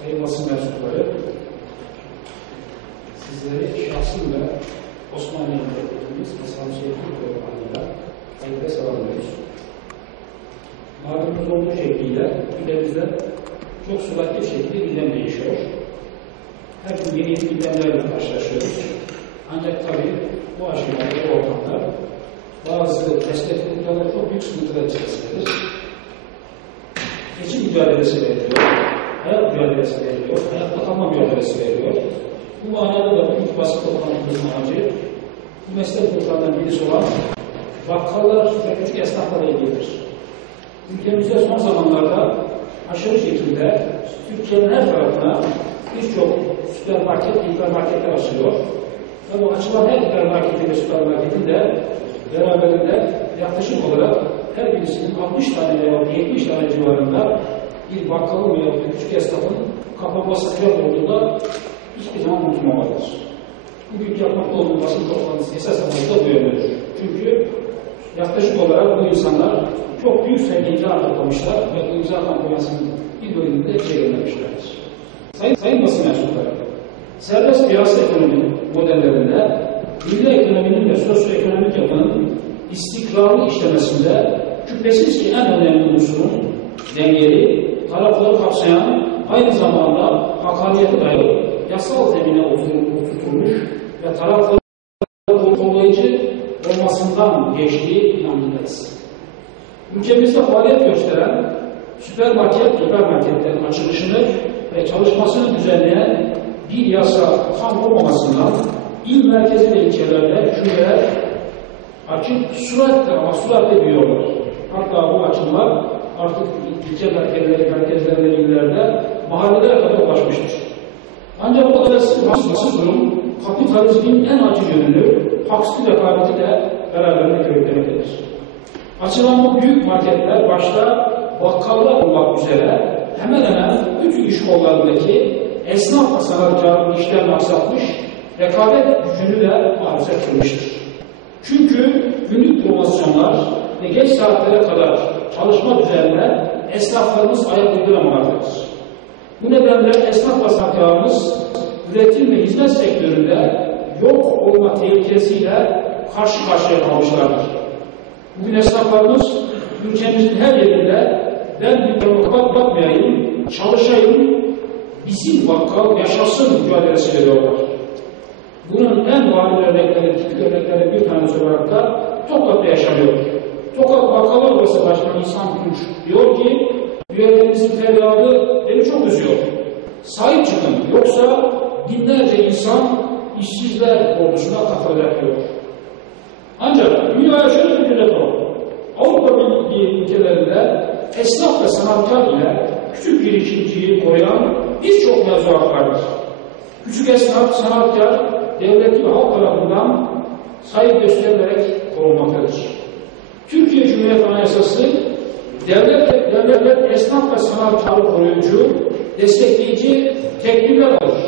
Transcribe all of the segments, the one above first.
Sayın basın mensupları, sizleri şahsım ve Osmaniye Devletimiz Hasan Şehir Türkiye adıyla saygıyla selamlıyoruz. Malumunuz olduğu şekliyle ülkemizde çok süratli bir şekilde gündem değişiyor. Her gün yeni gündemlerle karşılaşıyoruz. Ancak tabii bu aşamada, bu ortamda bazı meslek gruplarında çok büyük sıkıntılar içerisindedir. Geçim mücadelesi veriliyor, hayat mücadelesi veriliyor, hayatta kalma mücadelesi veriliyor. Bu manada da büyük basit toplantımızın amacı bu meslek gruplarından birisi olan bakkallar ve küçük esnaflarla ilgilidir. Ülkemizde son zamanlarda aşırı şekilde Türkiye'nin her tarafına birçok süpermarket, hipermarketler açılıyor. Ve bu açılan her hipermarketin ve süpermarketin de beraberinde yaklaşık olarak her birisinin 60 tane veya 70 tane civarında bir bakkalın veya bir küçük esnafın kapanması sebep olduğunda hiçbir zaman unutmamalıdır. Bugün yapmakta olduğu basın toplantısı esas amacı da bu yöndedir. Çünkü yaklaşık olarak bu insanlar çok büyük imza toplamışlar ve bu imza kampanyasının bir bölümünde çevrilmemişlerdir. Sayın, sayın basın mensupları, serbest piyasa ekonomi modellerinde milli ekonominin ve sosyoekonomik yapının istikrarlı işlemesinde şüphesiz ki en önemli unsurun dengeli, tarafları kapsayan, aynı zamanda hakkaniyete dayalı, yasal zemine oturtulmuş ve tarafları kontrolayıcı olmasından geçtiği inanılmaz. Ülkemizde faaliyet gösteren süpermarket, hipermarketlerin açılışını ve çalışmasını düzenleyen bir yasa tam olmamasından il merkezi ve ilçelerde şubeler açık süratle ama süratle büyüyorlar. Hatta bu açımlar artık ilçe merkezleri, merkezlerinde, illerde mahallelere kadar ulaşmıştır. Ancak bu arası durum kapitalizmin en acı yönünü, haksız rekabeti de beraberinde körüklemektedir. Açılan bu büyük marketler başta bakkallar olmak üzere hemen hemen bütün iş kollarındaki esnaf ve sanatkarın işlerini aksatmış, rekabet gücünü de maalesef kırmıştır. Promosyonlar ve geç saatlere kadar çalışma düzenine esnaflarımız ayak uyduramamaktadır. Bu nedenle esnaf ve sanatkarımız üretim ve hizmet sektöründe yok olma tehlikesiyle karşı karşıya kalmışlardır. Bugün esnaflarımız ülkemizin her yerinde ben provokat bakmayayım, çalışayım, bizim bakkal yaşasın mücadelesi veriyorlar. Bunun en bariz örnekleri, tipik örnekleri bir tanesi olarak da Yaşanıyor. Tokat Bakkallar Odası Başkanı İhsan Tunç diyor ki, üyelerimizin feryadı beni çok üzüyor. Sahip çıkın, yoksa binlerce insan işsizler ordusuna katılacak diyor. Ancak dünyaya şöyle bir bilet var. Avrupa Birliği ülkelerinde esnaf ve sanatkar ile küçük girişimciyi koruyan birçok mevzuat vardır. Küçük esnaf, sanatkar, devlet ve halk tarafından sahip gösterilerek korunmaktadır. Türkiye Cumhuriyeti Anayasası devlet, devlet, esnaf ve sanatkarı koruyucu, destekleyici tedbirler alır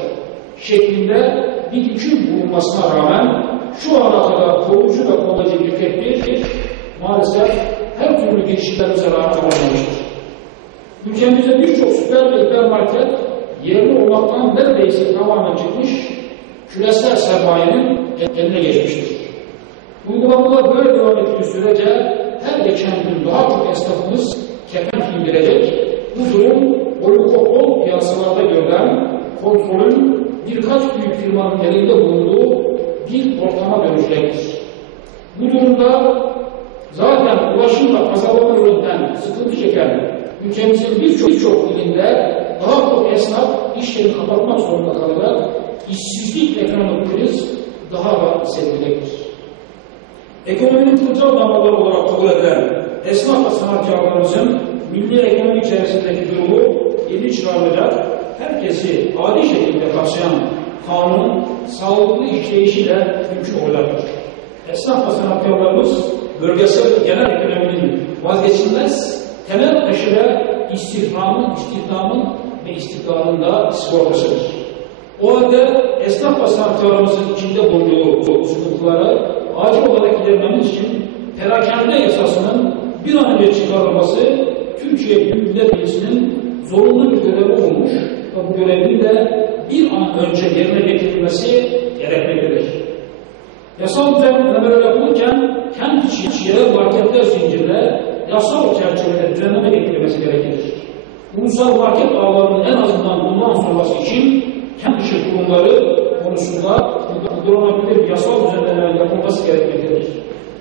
şeklinde bir hüküm bulunmasına rağmen şu ana kadar koruyucu ve kollayıcı bir tedbir maalesef her türlü girişimlerin zararı olmamıştır. Ülkemizde birçok süper ve hipermarket yerli olmaktan neredeyse tamamen çıkmış, küresel sermayenin eline geçmiştir. Uygulamalar böyle devam ettiği sürece her geçen gün daha çok esnafımız kepenk indirecek, bu durum oligopol piyasalarda görülen kontrolün birkaç büyük firmanın elinde bulunduğu bir ortama dönüşecektir. Bu durumda zaten ulaşım ve pazarlama yönünden sıkıntı çeken ülkemizin birçok birçok ilinde daha çok esnaf iş yerini kapatmak zorunda kalarak işsizlik ekonomik kriz daha da hissedilecektir. Ekonominin kılcal damarları olarak kabul edilen esnaf ve sanatkarlarımızın milli ekonomi içerisindeki durumu yeni çıkarılacak, herkesi adi şekilde kapsayan kanun, sağlıklı işleyişiyle mümkün olacaktır. Esnaf ve sanatkarlarımız bölgesel genel ekonominin vazgeçilmez temel taşı ve istihdamın, istihdamın ve istikrarın da sigortasıdır. O halde esnaf ve sanatkarlarımızın içinde bulunduğu sıkıntıları acil olarak gidermemiz için perakende yasasının bir an önce çıkarılması Türkiye Büyük Millet Meclisi'nin zorunlu bir görevi olmuş ve bu görevin de bir an önce yerine getirilmesi gerekmektedir. Yasal düzenlemeler yapılırken kent içi yerel marketler zincirine yasal çerçevede düzenleme getirilmesi gerekir. Ulusal market ağlarının en azından bundan sonrası için kent dışı kurumları konusunda uygulanabilir yasal düzenlemeler yapılması gerekmektedir.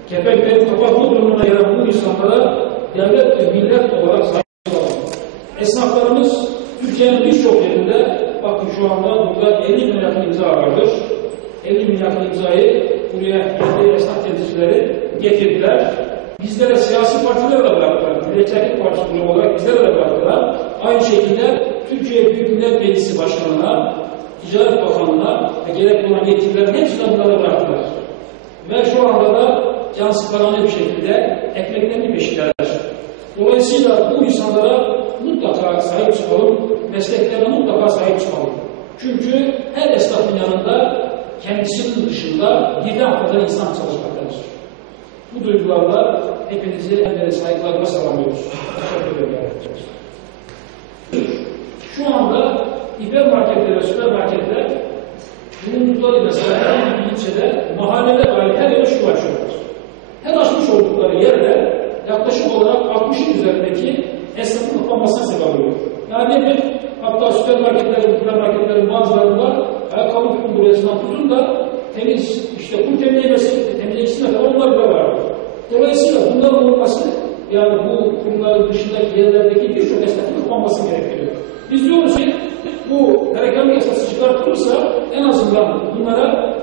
Kepeklerin kapatma durumuna gelen bu insanlara devlet ve millet olarak sahip olalım. Esnaflarımız Türkiye'nin birçok yerinde bakın şu anda burada 50 milyar imza vardır. 50 milyar imzayı buraya kendi esnaf temsilcileri getirdiler. Bizlere siyasi partiler de bıraktılar. Hareket Partisi olarak bizlere de bıraktılar. Aynı şekilde Türkiye Büyük Millet Meclisi Başkanı'na, Ticaret Bakanı'na ve gerekli olan yetkililerin hepsine bunları bıraktılar. Ve şu anda da can sıkılanı bir şekilde ekmeklerini peşindeler. Dolayısıyla bu insanlara mutlaka sahip çıkalım, mesleklerine mutlaka sahip çıkalım. Çünkü her esnafın yanında kendisinin dışında birden fazla insan çalışmaktadır. Bu duygularla hepinizi en saygılarla selamlıyoruz. Teşekkür ederim. Şu anda hipermarketler ve süpermarketler bulundukları mesela herhangi bir ilçede mahallede dair her yere şu açıyorlar. Her açmış oldukları yerde yaklaşık olarak 60'ın üzerindeki esnafın kapanmasına sebep oluyor. Yani nedir? Hatta süpermarketlerin, süpermarketlerin bazılarında ayakkabı kumburasından tutun da temiz, işte kum temizlemesi, temizleyicisine kadar onlar bile var. Dolayısıyla bunların olması, yani bu kurumların dışındaki yerlerdeki birçok esnafın kapanması gerekiyor. Biz diyoruz ki bu perakende yasası çıkartılırsa en azından bunlara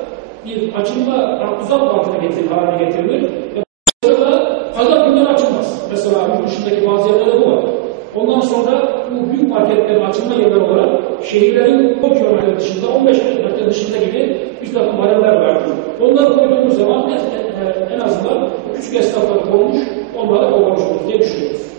bir açılma tuzak altına getirir, haline getirilir. Ve pazar günleri açılmaz. Mesela yurt dışındaki bazı yerlerde bu var. Ondan sonra bu büyük marketlerin açılma yerleri olarak şehirlerin 10 kilometre dışında, 15 kilometre dışında gibi bir takım hareler vardır. Onları koyduğumuz zaman en, en azından küçük esnafları korumuş, onlara kovamış olur diye düşünüyoruz.